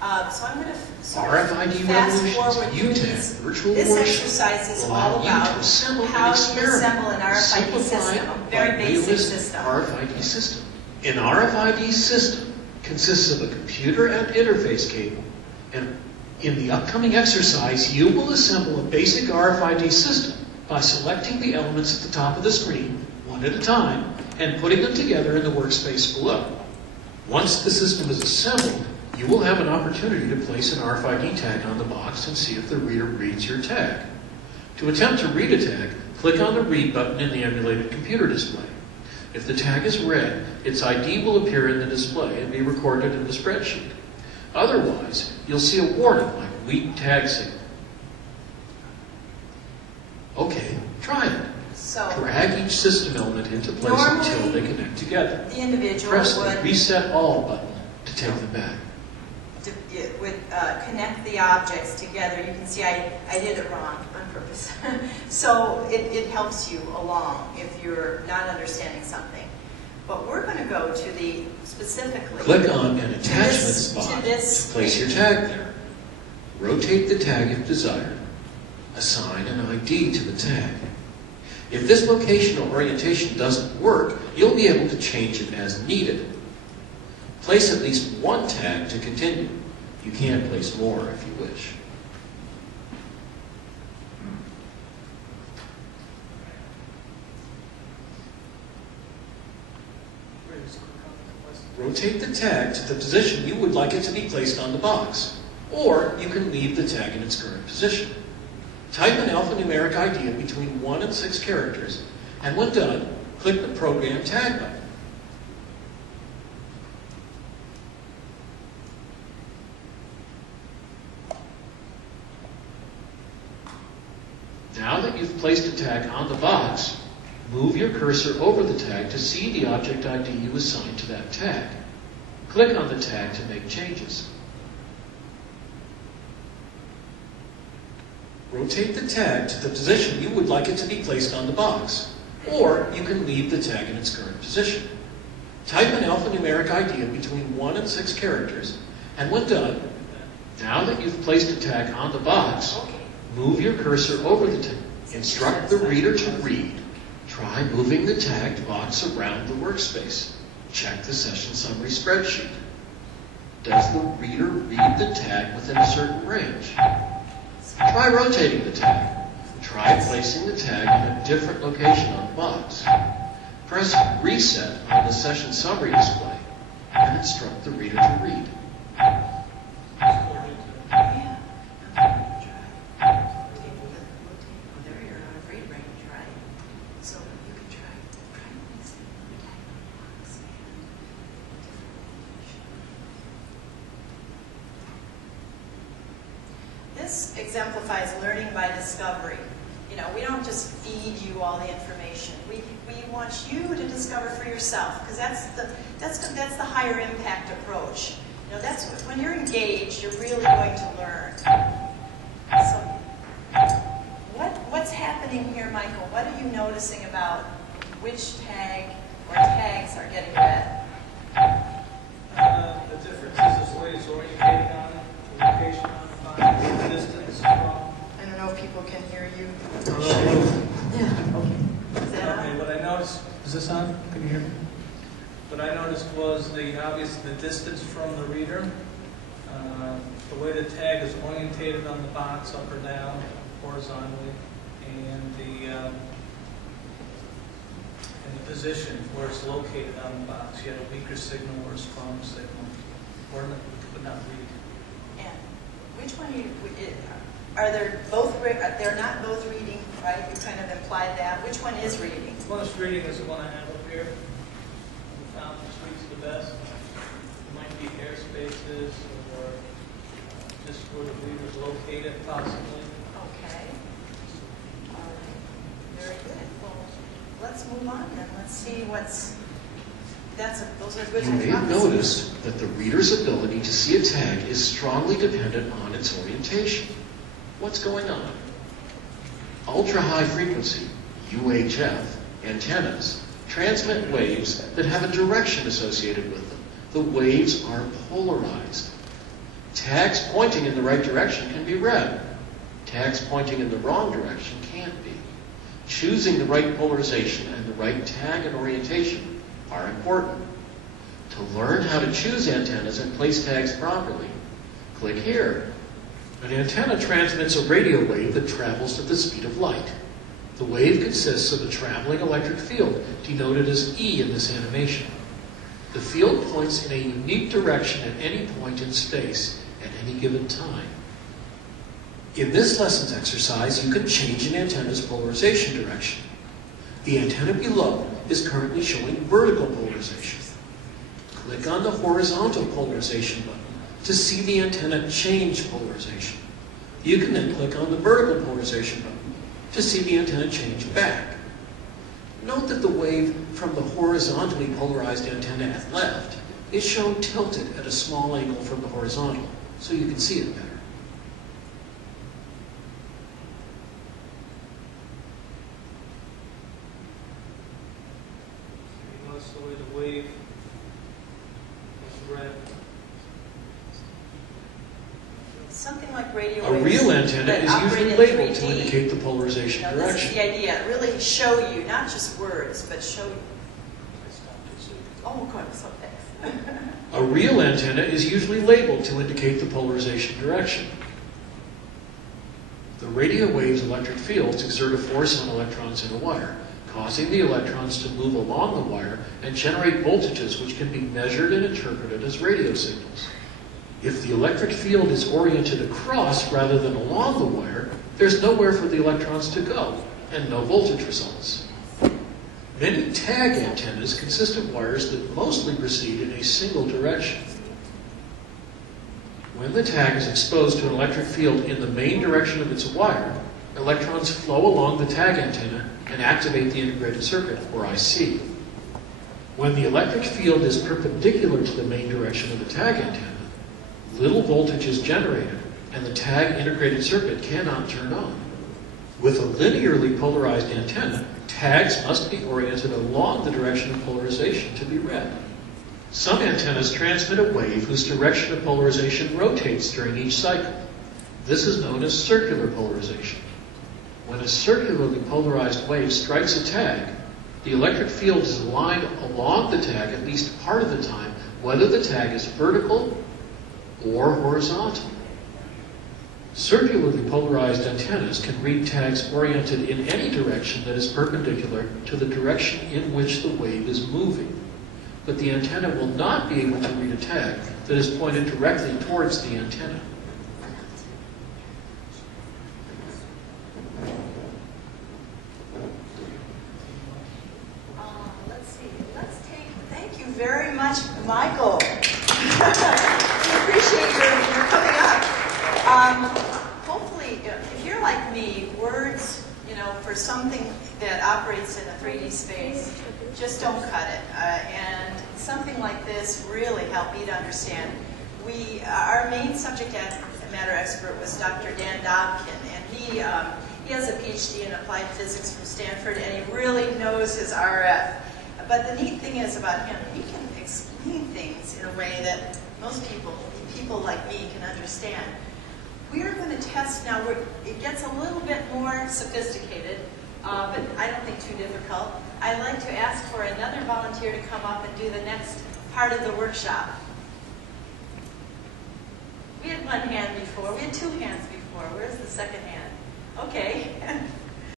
So I'm going to RFID fast Revolutions, forward through UTech, virtual This worship, exercise is allow all you about to assemble how and you experiment assemble an RFID with system, a simplified very but basic realistic system. RFID system. An RFID system consists of a computer and interface cable, and in the upcoming exercise, you will assemble a basic RFID system by selecting the elements at the top of the screen, one at a time, and putting them together in the workspace below. Once the system is assembled, you will have an opportunity to place an RFID tag on the box and see if the reader reads your tag. To attempt to read a tag, click on the Read button in the emulated computer display. If the tag is read, its ID will appear in the display and be recorded in the spreadsheet. Otherwise, you'll see a warning like Weak Tag Signal. Okay, try it. So drag each system element into place until they connect together. The individual Press the would Reset All button to take them back. Connect the objects together. You can see I did it wrong on purpose. So it helps you along if you're not understanding something. But we're going to go to the specifically. Click on an attachment spot to place your tag there. Rotate the tag if desired. Assign an ID to the tag. If this location or orientation doesn't work, you'll be able to change it as needed. Place at least one tag to continue. You can place more if you wish. Rotate the tag to the position you would like it to be placed on the box, or you can leave the tag in its current position. Type an alphanumeric ID of between 1 and 6 characters, and when done, click the Program Tag button. Now that you've placed a tag on the box, move your cursor over the tag to see the object ID you assigned to that tag. Click on the tag to make changes. Rotate the tag to the position you would like it to be placed on the box, or you can leave the tag in its current position. Type an alphanumeric ID of between 1 and 6 characters, and when done, now that you've placed a tag on the box, move your cursor over the tag. Instruct the reader to read. Try moving the tagged box around the workspace. Check the session summary spreadsheet. Does the reader read the tag within a certain range? Try rotating the tag. Try placing the tag in a different location on the box. Press Reset on the session summary display and instruct the reader to read. This exemplifies learning by discovery. You know, we don't just feed you all the information. We want you to discover for yourself, because that's the higher impact approach. You know, that's when you're engaged, you're really going to learn. So, what's happening here, Michael? What are you noticing about which tag or tags are getting read? The difference is the way it's orientated on it, the location on the box, the distance from. I don't know if people can hear you. Yeah. Is that Okay, on? what I noticed, is this on? Can you hear me? What I noticed was the distance from the reader, the way the tag is orientated on the box, up or down, horizontally, and the position where it's located on the box. You have a weaker signal or a stronger signal, or could not read. And which one are there both? They're not both reading, right? You kind of implied that. Which one is reading? The one that's reading is the one I have up here. We found which reads the best. It might be airspaces or just where the reader's located, possibly. Okay. All right. Very good. Well, let's move on then. Let's see what's. Those are good. You may have noticed that the reader's ability to see a tag is strongly dependent on its orientation. What's going on? Ultra-high frequency, UHF, antennas transmit waves that have a direction associated with them. The waves are polarized. Tags pointing in the right direction can be read. Tags pointing in the wrong direction can't be. Choosing the right polarization and the right tag and orientation are important. To learn how to choose antennas and place tags properly, click here. An antenna transmits a radio wave that travels at the speed of light. The wave consists of a traveling electric field, denoted as E in this animation. The field points in a unique direction at any point in space at any given time. In this lesson's exercise, you can change an antenna's polarization direction. The antenna below is currently showing vertical polarization. Click on the horizontal polarization button to see the antenna change polarization. You can then click on the vertical polarization button to see the antenna change back. Note that the wave from the horizontally polarized antenna at left is shown tilted at a small angle from the horizontal, so you can see it better. You notice the way the wave is red. Something like radio A waves real antenna that is operate usually in labeled 3D. to indicate the polarization This is direction. the idea, really show you, not just words, but show you. Oh, good, so thanks. A real antenna is usually labeled to indicate the polarization direction. The radio wave's electric fields exert a force on electrons in a wire, causing the electrons to move along the wire and generate voltages which can be measured and interpreted as radio signals. If the electric field is oriented across rather than along the wire, there's nowhere for the electrons to go, and no voltage results. Many tag antennas consist of wires that mostly proceed in a single direction. When the tag is exposed to an electric field in the main direction of its wire, electrons flow along the tag antenna and activate the integrated circuit, or IC. When the electric field is perpendicular to the main direction of the tag antenna, little voltage is generated, and the tag integrated circuit cannot turn on. With a linearly polarized antenna, tags must be oriented along the direction of polarization to be read. Some antennas transmit a wave whose direction of polarization rotates during each cycle. This is known as circular polarization. When a circularly polarized wave strikes a tag, the electric field is aligned along the tag at least part of the time, whether the tag is vertical or horizontal. Circularly polarized antennas can read tags oriented in any direction that is perpendicular to the direction in which the wave is moving. But the antenna will not be able to read a tag that is pointed directly towards the antenna. Thank you very much, Michael. We appreciate your coming up. Hopefully, if you're like me, words, for something that operates in a 3D space, just don't cut it. And something like this really helped me to understand. Our main subject matter expert was Dr. Dan Dobkin, and he has a PhD in applied physics from Stanford, and he really knows his RF. But the neat thing is about him, he can explain things in a way that most people like me, can understand. We are going to test now. It gets a little bit more sophisticated, but I don't think too difficult. I'd like to ask for another volunteer to come up and do the next part of the workshop. We had one hand before. We had two hands before. Where's the second hand? Okay.